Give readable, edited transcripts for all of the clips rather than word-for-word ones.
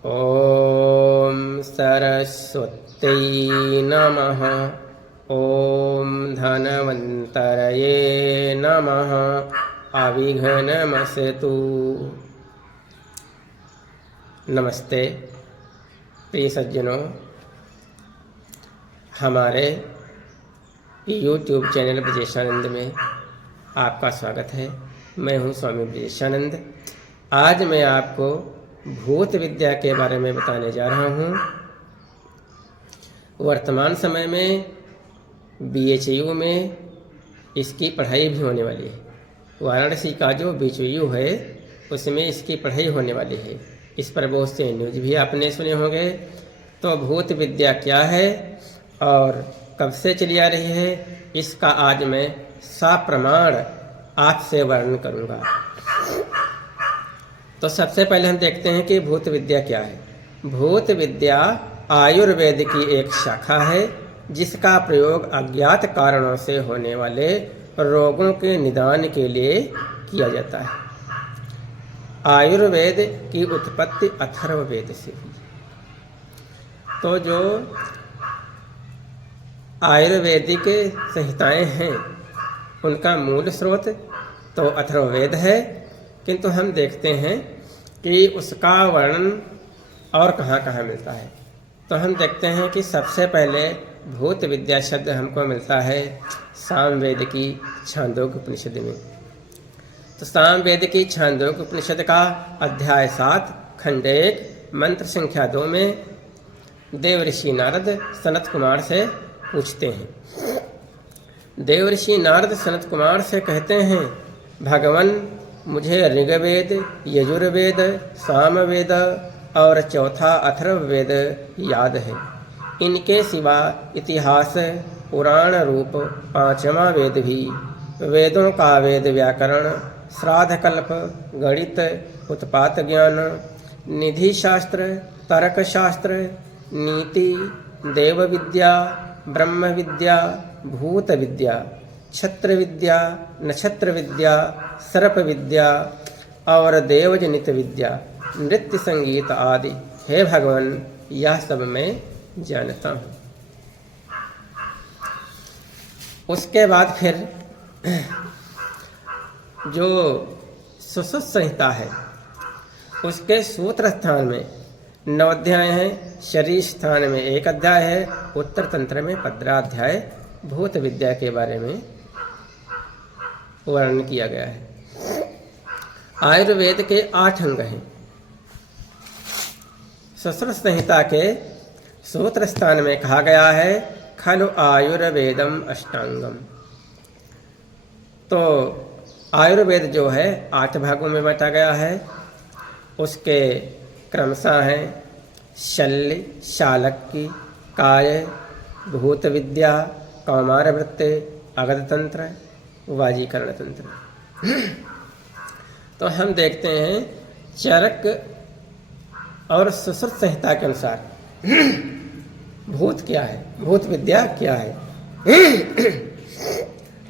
ॐ सरस्वत्यै नमः। ॐ धन्वन्तरये नमः। अभिघ्नमस्तु। नमस्ते प्रिय सज्जनों, हमारे YouTube चैनल ब्रजेशानंद में आपका स्वागत है। मैं हूं स्वामी ब्रजेशानंद। आज मैं आपको भूत विद्या के बारे में बताने जा रहा हूं। वर्तमान समय में BHU में इसकी पढ़ाई भी होने वाली है। वाराणसी का जो BHU है उसमें इसकी पढ़ाई होने वाली है। इस पर बहुत से न्यूज़ भी आपने सुने होंगे। तो भूत विद्या क्या है और कब से चली आ रही है, इसका आज मैं साफ प्रमाण आपसे वर्णन करूंगा। तो सबसे पहले हम देखते हैं कि भूत विद्या क्या है। भूत विद्या आयुर्वेद की एक शाखा है जिसका प्रयोग अज्ञात कारणों से होने वाले रोगों के निदान के लिए किया जाता है। आयुर्वेद की उत्पत्ति अथर्ववेद से हुई। तो जो आयुर्वेदिक संहिताएं हैं उनका मूल स्रोत तो अथर्ववेद है, किंतु हम देखते हैं कि उसका वर्णन और कहाँ कहाँ मिलता है। तो हम देखते हैं कि सबसे पहले भूत विद्या शब्द हमको मिलता है सामवेद की छांदोग्य उपनिषद में। तो सामवेद की छांदोग्य उपनिषद का अध्याय 7 खंड 1 मंत्र संख्या 2 में देवऋषि नारद सनत कुमार से पूछते हैं। देवऋषि नारद सनत कुमार से कहते हैं, भगवान मुझे ऋग्वेद, यजुर्वेद, सामवेद और चौथा अथर्ववेद याद है। इनके सिवा इतिहास, पुराण रूप 5वां वेद भी, वेदों का वेद व्याकरण, श्राद्धकल्प, गणित, उत्पात ज्ञान, निधि शास्त्र, तर्क शास्त्र, नीति, देव विद्या, ब्रह्म विद्या, भूत विद्या, छत्र विद्या, नक्षत्र विद्या, सर्प विद्या और देवजनित विद्या, नृत्य संगीत आदि, हे भगवान यह सब मैं जानता हूँ। उसके बाद फिर जो सुश्रुत संहिता है उसके सूत्र स्थान में 9 अध्याय हैं, शरीर स्थान में 1 अध्याय है, उत्तर तंत्र में 15 अध्याय भूत विद्या के बारे में वर्णन किया गया है। आयुर्वेद के 8 अंग हैं। सुश्रुत संहिता के सूत्र स्थान में कहा गया है खलु आयुर्वेदम अष्टांगम। तो आयुर्वेद जो है 8 भागों में बांटा गया है। उसके क्रमशः हैं शल्य, शालक्य, काय, भूत विद्या, कौमार वृत्ति, अगध तंत्र, वाजीकरण तंत्र। तो हम देखते हैं चरक और सुश्रुत संहिता के अनुसार भूत क्या है, भूत विद्या क्या है।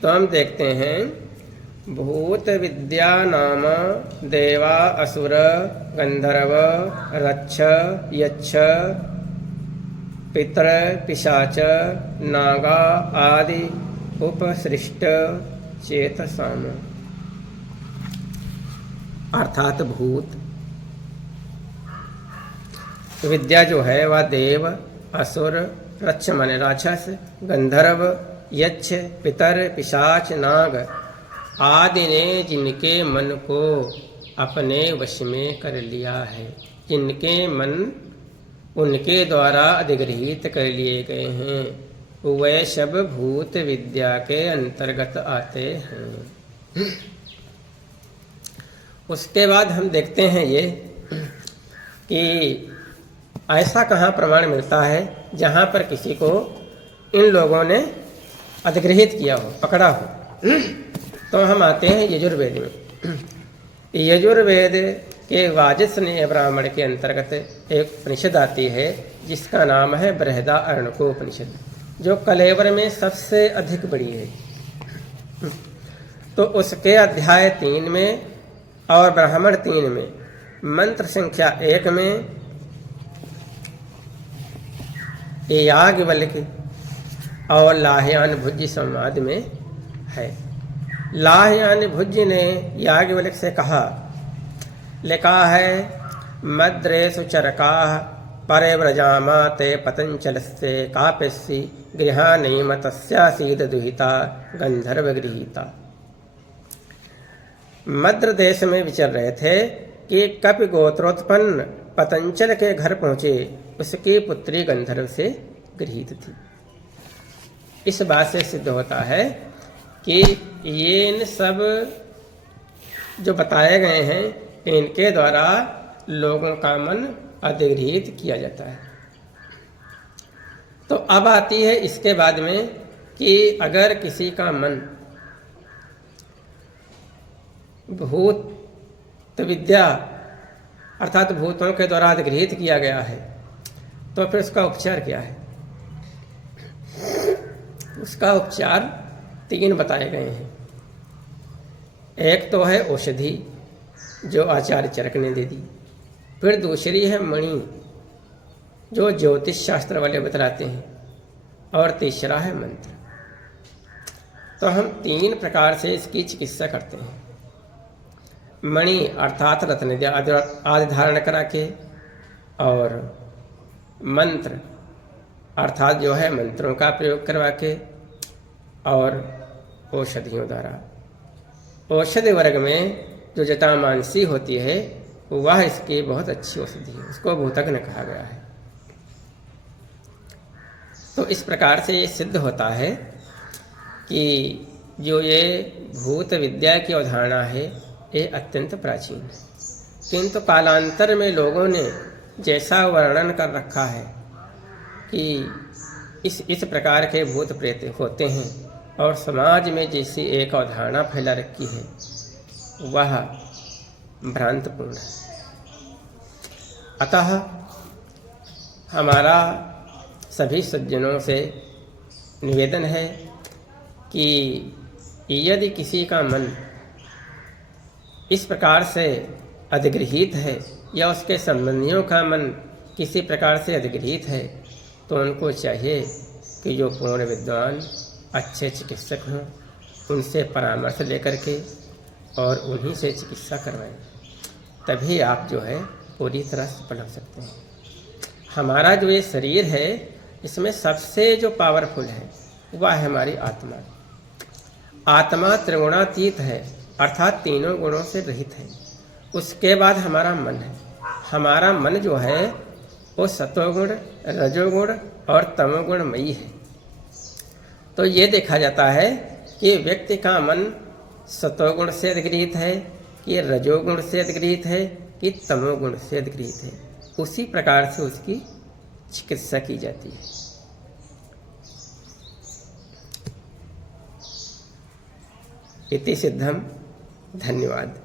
तो हम देखते हैं भूत विद्या नाम देवा, असुर, गंधर्व, रक्ष, यक्ष, पितर, पिशाच, नागा आदि उपसृष्ट चेतसाम अर्थात भूत विद्या जो है वह देव, असुर, रक्ष माने राक्षस, गंधर्व, यक्ष, पितर, पिशाच, नाग आदि ने जिनके मन को अपने वश में कर लिया है, जिनके मन उनके द्वारा अधिगृहित कर लिए गए हैं, वे सब भूत विद्या के अंतर्गत आते हैं। उसके बाद हम देखते हैं ये कि ऐसा कहाँ प्रमाण मिलता है जहाँ पर किसी को इन लोगों ने अधिगृहित किया हो, पकड़ा हो। तो हम आते हैं यजुर्वेद में। यजुर्वेद के वाजस्नेय ब्राह्मण के अंतर्गत एक उपनिषद आती है जिसका नाम है बृहदारण्यकोपनिषद, जो कलेवर में सबसे अधिक बड़ी है। तो उसके अध्याय 3 में और ब्राह्मण 3 में मंत्र संख्या 1 में ये याज्ञवल्क्य और लाहयान भुज्य संवाद में है। लाहयान भुज्य ने याज्ञवल्क्य से कहा, लिखा है, मद्रेषु चरकाः परिव्रजामा ते पतंचलस्य काप्यसि गृहाणेम तस्यासीद दुहिता गंधर्वगृहीता। मद्र देश में विचर रहे थे कि कपि गोत्रोत्पन्न पतंचल के घर पहुंचे, उसकी पुत्री गंधर्व से गृहीत थी। इस बात से सिद्ध होता है कि ये इन सब जो बताए गए हैं, इनके द्वारा लोगों का मन अधिगृहित किया जाता है। तो अब आती है इसके बाद में कि अगर किसी का मन भूत विद्या अर्थात भूतों के द्वारा अधिगृहित किया गया है, तो फिर उसका उपचार क्या है? उसका उपचार 3 बताए गए हैं। एक तो है औषधि, जो आचार्य चरक ने दे दी। फिर दूसरी है मणि, जो ज्योतिष शास्त्र वाले बतलाते हैं। और तीसरा है मंत्र। तो हम 3 प्रकार से इसकी चिकित्सा करते हैं। मणि अर्थात रत्न आदि धारण करा के, और मंत्र अर्थात जो है मंत्रों का प्रयोग करवा के, और औषधियों द्वारा। औषधि वर्ग में जो जटामांसी होती है वह इसकी बहुत अच्छी औषधि है, उसको भूतग्न कहा गया है। तो इस प्रकार से ये सिद्ध होता है कि जो ये भूत विद्या की अवधारणा है ये अत्यंत प्राचीन है, किंतु कालांतर में लोगों ने जैसा वर्णन कर रखा है कि इस प्रकार के भूत प्रेत होते हैं, और समाज में जैसी एक अवधारणा फैला रखी है वह भ्रांतपूर्ण है। अतः हमारा सभी सज्जनों से निवेदन है कि यदि किसी का मन इस प्रकार से अधिगृहित है, या उसके संबंधियों का मन किसी प्रकार से अधिगृहित है, तो उनको चाहिए कि जो पूर्ण विद्वान अच्छे चिकित्सक हों उनसे परामर्श लेकर के और उन्हीं से चिकित्सा करवाएं, तभी आप जो है पूरी तरह सफल हो सकते हैं। हमारा जो ये शरीर है, इसमें सबसे जो पावरफुल है वह है हमारी आत्मा। आत्मा त्रिगुणातीत है, अर्थात 3 गुणों से रहित है। उसके बाद हमारा मन है। हमारा मन जो है वो सतोगुण, रजोगुण और तमोगुणमयी है। तो ये देखा जाता है कि व्यक्ति का मन सतोगुण से अधिगृहित है, कि रजोगुण से अधिगृहित है, कि तमोगुण से अधिगृहित है। उसी प्रकार से उसकी चिकित्सा की जाती है। इति सिद्धम। धन्यवाद।